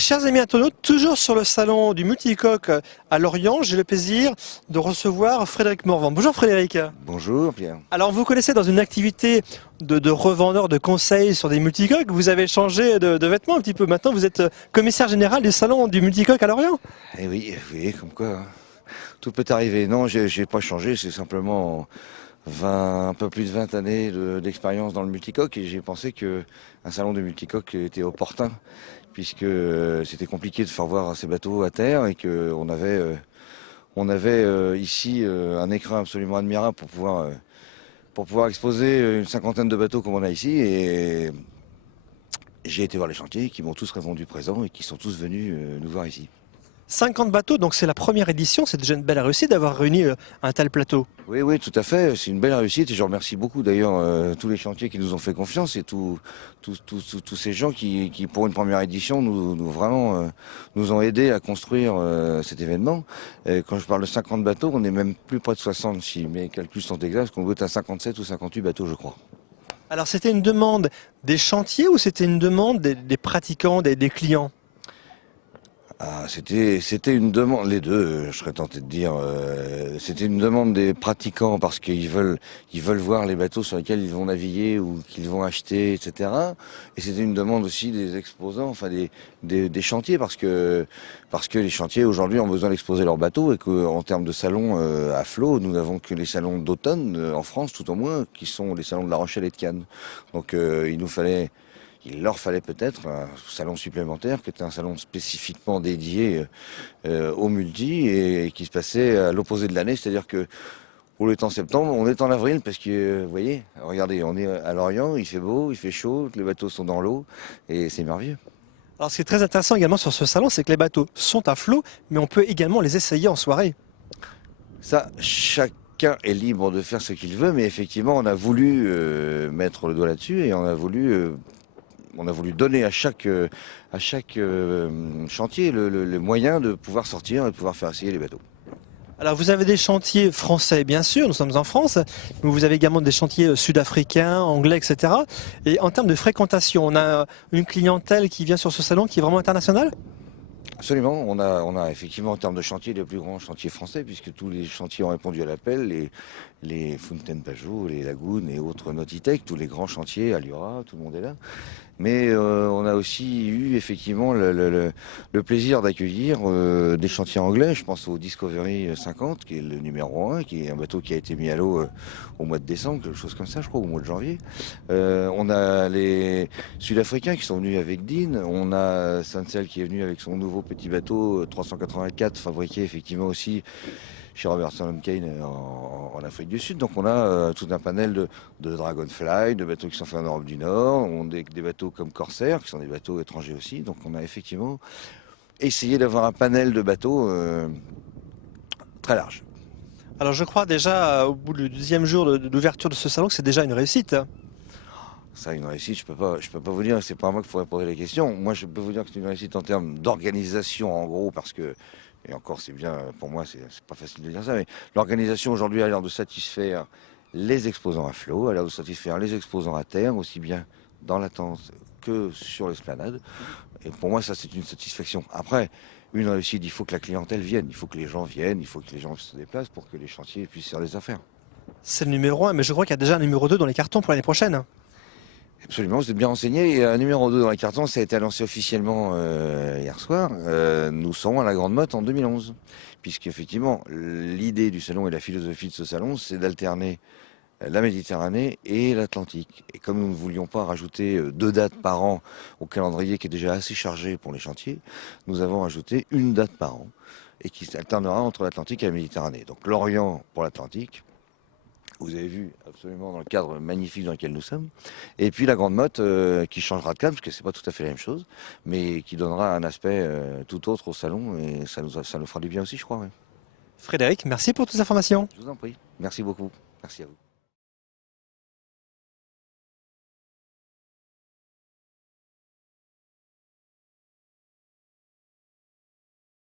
Chers amis internautes, toujours sur le salon du multicoque à Lorient, j'ai le plaisir de recevoir Frédéric Morvan. Bonjour Frédéric. Bonjour Pierre. Alors vous connaissez dans une activité de revendeur de conseils sur des multicoques, vous avez changé de vêtements un petit peu. Maintenant vous êtes commissaire général du salon du multicoque à Lorient. Eh oui, oui, comme quoi, hein. Tout peut arriver. Non, j'ai pas changé, c'est simplement un peu plus de 20 années d'expérience dans le multicoque et j'ai pensé que un salon de multicoque était opportun puisque c'était compliqué de faire voir ces bateaux à terre et qu'on avait ici un écrin absolument admirable pour pouvoir exposer une cinquantaine de bateaux comme on a ici et j'ai été voir les chantiers qui m'ont tous répondu présent et qui sont tous venus nous voir ici. 50 bateaux, donc c'est la première édition, c'est déjà une belle réussite d'avoir réuni un tel plateau. Oui, oui, tout à fait. C'est une belle réussite et je remercie beaucoup d'ailleurs tous les chantiers qui nous ont fait confiance et tous ces gens qui, pour une première édition, nous ont aidés à construire cet événement. Et quand je parle de 50 bateaux, on est même plus près de 60 si mes calculs sont exacts, parce qu'on doit être à 57 ou 58 bateaux, je crois. Alors c'était une demande des chantiers ou c'était une demande des pratiquants, des clients? Ah, c'était une demande, les deux, je serais tenté de dire. C'était une demande des pratiquants parce qu'ils veulent voir les bateaux sur lesquels ils vont naviguer ou qu'ils vont acheter, etc. Et c'était une demande aussi des exposants, enfin des chantiers parce que les chantiers aujourd'hui ont besoin d'exposer leurs bateaux et qu'en termes de salons à flot, nous n'avons que les salons d'automne en France, tout au moins, qui sont les salons de La Rochelle et de Cannes. Donc il leur fallait peut-être un salon supplémentaire qui était un salon spécifiquement dédié au multi et qui se passait à l'opposé de l'année, c'est-à-dire que au lieu d'être en septembre, on est en avril parce que, vous voyez, regardez, on est à Lorient, il fait beau, il fait chaud, les bateaux sont dans l'eau et c'est merveilleux. Alors ce qui est très intéressant également sur ce salon, c'est que les bateaux sont à flot, mais on peut également les essayer en soirée. Ça, chacun est libre de faire ce qu'il veut, mais effectivement, on a voulu mettre le doigt là-dessus et on a voulu donner à chaque chantier le moyen de pouvoir sortir et de pouvoir faire essayer les bateaux. Alors vous avez des chantiers français, bien sûr, nous sommes en France, mais vous avez également des chantiers sud-africains, anglais, etc. Et en termes de fréquentation, on a une clientèle qui vient sur ce salon qui est vraiment internationale? Absolument, on a effectivement en termes de chantier les plus grands chantiers français puisque tous les chantiers ont répondu à l'appel, les Fontaine Pajot, les Lagunes et autres Nautitech, tous les grands chantiers, Allura, tout le monde est là. Mais on a aussi eu effectivement le plaisir d'accueillir des chantiers anglais. Je pense au Discovery 50, qui est le numéro 1, qui est un bateau qui a été mis à l'eau au mois de décembre, quelque chose comme ça, je crois, au mois de janvier. On a les Sud-Africains qui sont venus avec Dean. On a Sansel qui est venu avec son nouveau petit bateau 384, fabriqué effectivement aussi chez Robertson Kane en Afrique du Sud. Donc on a tout un panel de Dragonfly, de bateaux qui sont faits en Europe du Nord, on a des bateaux comme Corsair, qui sont des bateaux étrangers aussi. Donc on a effectivement essayé d'avoir un panel de bateaux très large. Alors je crois déjà, au bout du deuxième jour d'ouverture de ce salon, que c'est déjà une réussite. Ça, une réussite, je peux pas vous dire, c'est pas à moi qu'il faudrait poser les questions. Moi, je peux vous dire que c'est une réussite en termes d'organisation, en gros, parce que, et encore, c'est bien, pour moi, c'est pas facile de dire ça, mais l'organisation aujourd'hui a l'air de satisfaire les exposants à flot, a l'air de satisfaire les exposants à terre, aussi bien dans la tente que sur l'esplanade. Et pour moi, ça, c'est une satisfaction. Après, une réussite, il faut que la clientèle vienne, il faut que les gens viennent, il faut que les gens se déplacent pour que les chantiers puissent faire des affaires. C'est le numéro 1, mais je crois qu'il y a déjà un numéro 2 dans les cartons pour l'année prochaine. Absolument, vous êtes bien renseigné. Et un numéro 2 dans les cartons, ça a été annoncé officiellement hier soir. Nous serons à la Grande Motte en 2011. Puisqu'effectivement, l'idée du salon et la philosophie de ce salon, c'est d'alterner la Méditerranée et l'Atlantique. Et comme nous ne voulions pas rajouter 2 dates par an au calendrier qui est déjà assez chargé pour les chantiers, nous avons ajouté une date par an et qui alternera entre l'Atlantique et la Méditerranée. Donc l'Orient pour l'Atlantique. Vous avez vu absolument dans le cadre magnifique dans lequel nous sommes. Et puis la Grande Motte qui changera de cadre, parce que c'est pas tout à fait la même chose, mais qui donnera un aspect tout autre au salon et ça nous fera du bien aussi, je crois. Ouais. Frédéric, merci pour toutes ces informations. Je vous en prie. Merci beaucoup. Merci à vous.